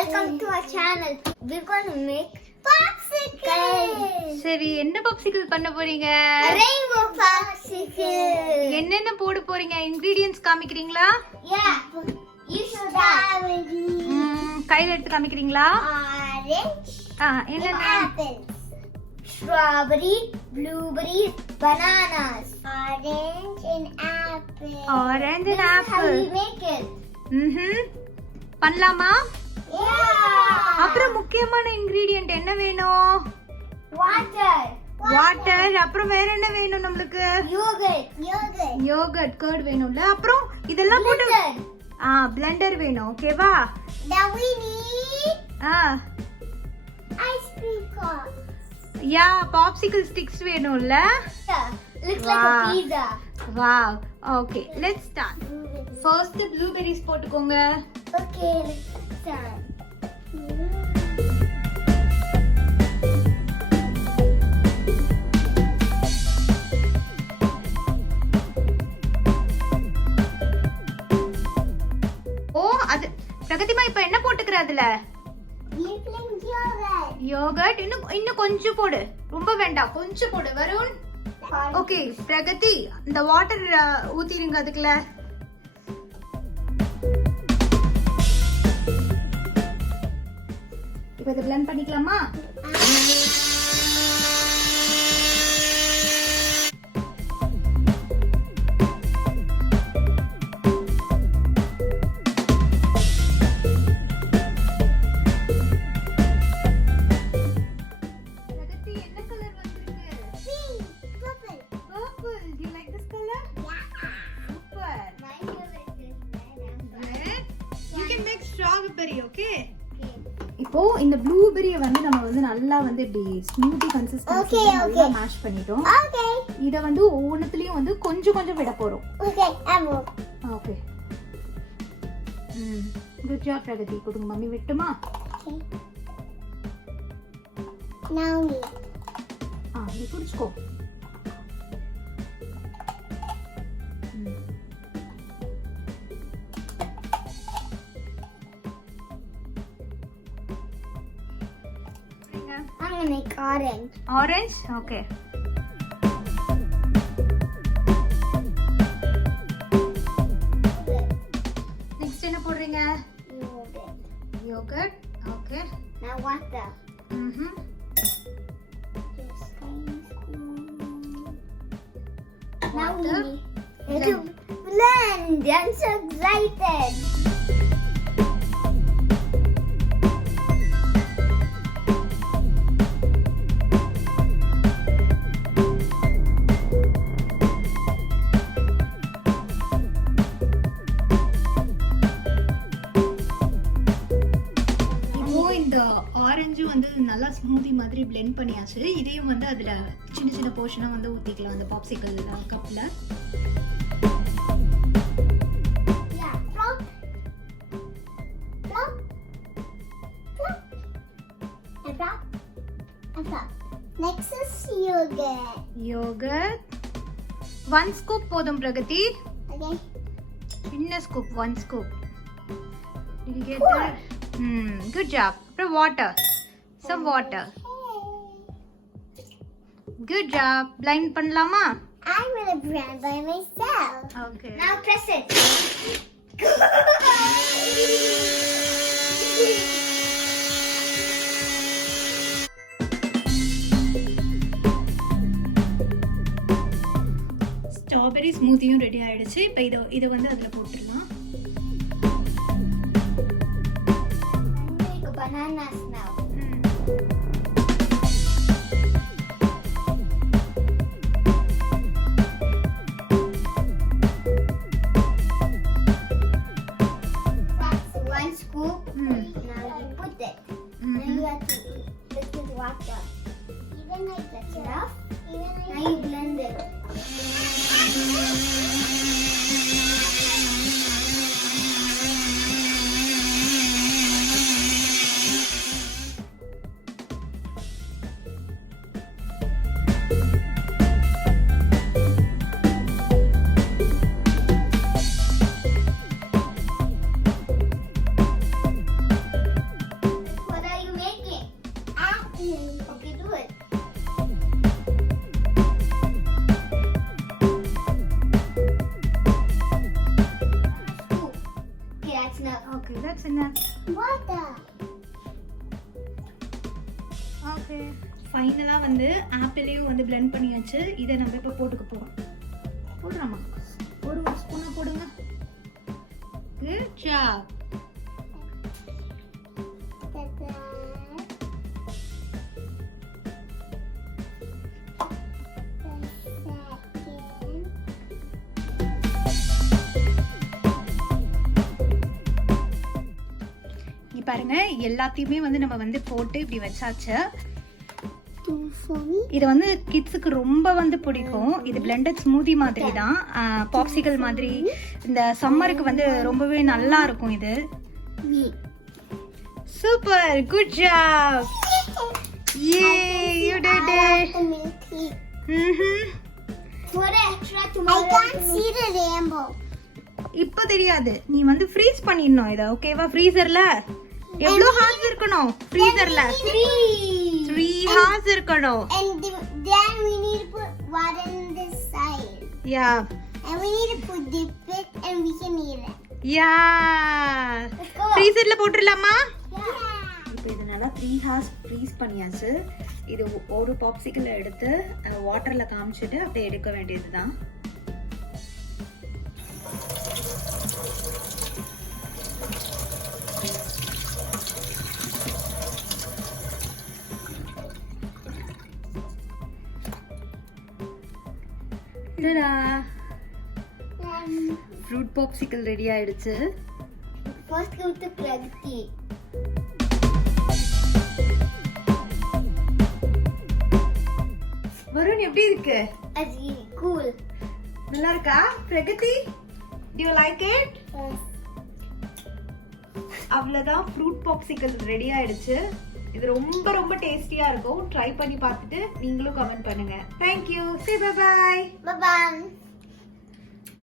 Welcome to our channel. We're going to make popsicle. சரி என்ன popsicle பண்ண போறீங்க? Rainbow popsicle. என்னென்ன போட போறீங்க? ingredients காமிக்கிறீங்களா? Yeah. You strawberry. கையில எடுத்து காமிக்கிறீங்களா? Orange. என்னென்ன? Apples. Strawberry, blueberries, bananas. Orange and apple. Orange and This apple. is how we make it. பண்ணலாமா? Yeah. அப்புறம் முக்கியமான ingredient என்ன வேணும்? Water. வாட்டர். அப்புறம் வேற என்ன வேணும் நமக்கு? Yogurt. கர்ட் வேணும்ல. அப்புறம் இதெல்லாம் போட்டு blender வேணும். ஓகேவா? Now we need ice cream cone. popsicle sticks வேணும்ல. Looks like a pizza. Wow. Okay, let's start. First blueberries போட்டுக்கோங்க. Okay, let's start. அது பிரகதிமா இப்ப என்ன போட்டுக்கற அதுல? யோகர்ட். இன்னும் கொஞ்சம் போடு. ரொம்ப வேண்டாம். கொஞ்சம் போடு வருண். ஓகே பிரகதி இந்த வாட்டர் ஊத்திருங்க அதுக்குள்ள. இப்போ இத blend பண்ணிக்கலாமா? strawberry. Okay. இப்போ இந்த ப்ளூபெரியை வந்து நம்ம வந்து நல்லா வந்து இப்படி ஸ்மூத்தி கன்சிஸ்டன்சி நல்லா மேஷ் பண்ணிட்டோம். ஓகே. இத வந்து ஒவ்வொண்ணுத்துலயும் வந்து கொஞ்சம் கொஞ்சம் விட போறோம். ஓகே. ஆமா. ஓகே. Good job Pragati. கொடுங்க மம்மி விட்டுமா? ஓகே. நவ நீ குடிச்சுக்கோ. I'm gonna make orange. Orange? Okay. Next என்ன போடுறீங்க? Yogurt. Okay. Now water. Now we need to blend. I'm so excited. Orange வந்து நல்லா ஸ்மூதி மாதிரி blend பண்ணியாச்சு. இதையும் வந்து அதுல சின்ன சின்ன போர்ஷனா வந்து ஊத்திக்கலாம் அந்த பாப்சிக்கல் கப்ல. Next is yogurt. 1 scoop போதும் பிரகதி. Okay. சின்ன scoop, 1 scoop. Did you get that? Good job. Aப்புறம் water. Some water. Good job. Blend பண்ணலாமா? I'm gonna blend by myself. Okay. Now press it. Strawberry ஸ்மூத்தியும் ரெடி ஆயிடுச்சு. இப்போ இத வந்து அதுல போட்டுடலாம். Bananas now. That's 1 scoop. Now you put it. Now you have to mix with water. Even like that's enough. Now you blend it. இருக்கு. That's enough. Water. Okay. ஃபைனலா வந்து ஆப்பிளையும் வந்து blend பண்ணியாச்சு. இதை நம்ம இப்ப போட்டுக்க போறோம். போடுறோமா? ஒரு ஸ்பூனா போடுங்க. Good job. பாருங்க எல்லாத்தையுமே வந்து நம்ம வந்து போட்டு இப்படி வச்சாச்சு. இது வந்து கிட்ஸுக்கு ரொம்ப வந்து பிடிக்கும். இது பிளெண்டட் ஸ்மூதி மாதிரி தான், பாப்சிக்கல் மாதிரி. இந்த சம்மருக்கு வந்து ரொம்பவே நல்லா இருக்கும் இது. Super, good job. Yay, you did it. I can't see the rainbow. இப்போ தெரியாது, நீ வந்து ஃப்ரீஸ் பண்ணிடணும் இத. ஓகேவா? ஃப்ரீசர்ல எவ்வளவு ஹார்ஸ் இருக்கணும்? ஃப்ரீசர்ல 3 hours இருக்கணும். And then we need to put water on this side. Yeah. And we need to put dip it and we can eat it. Yeah. Let's go. ஃப்ரீசர்ல போட்டுறலாமா? Yeah. இப்போ இதனால 3 hours ஃப்ரீஸ் பண்ணியாச்சு. இது ஒரு பாப்சிக்கல் எடுத்து வாட்டர்ல காமிச்சிட்டு அப்படியே எடுக்க வேண்டியதுதான். ஃப்ரூட் பாப்சிக்கல் ரெடி ஆயிடுச்சு. First go to Pragati. Varun எப்படி இருக்கு? It's really cool. நல்லா இருக்கா Pragati? Do you like it? Yes. அவ்வளவுதான், ஃப்ரூட் பாப்சிக்கல் ரெடி ஆயிடுச்சு. இது ரொம்ப ரொம்ப டேஸ்டியா இருக்கும். ட்ரை பண்ணி பார்த்துட்டு நீங்களும் கமெண்ட் பண்ணுங்க. Thank you. Say bye bye. Bye bye.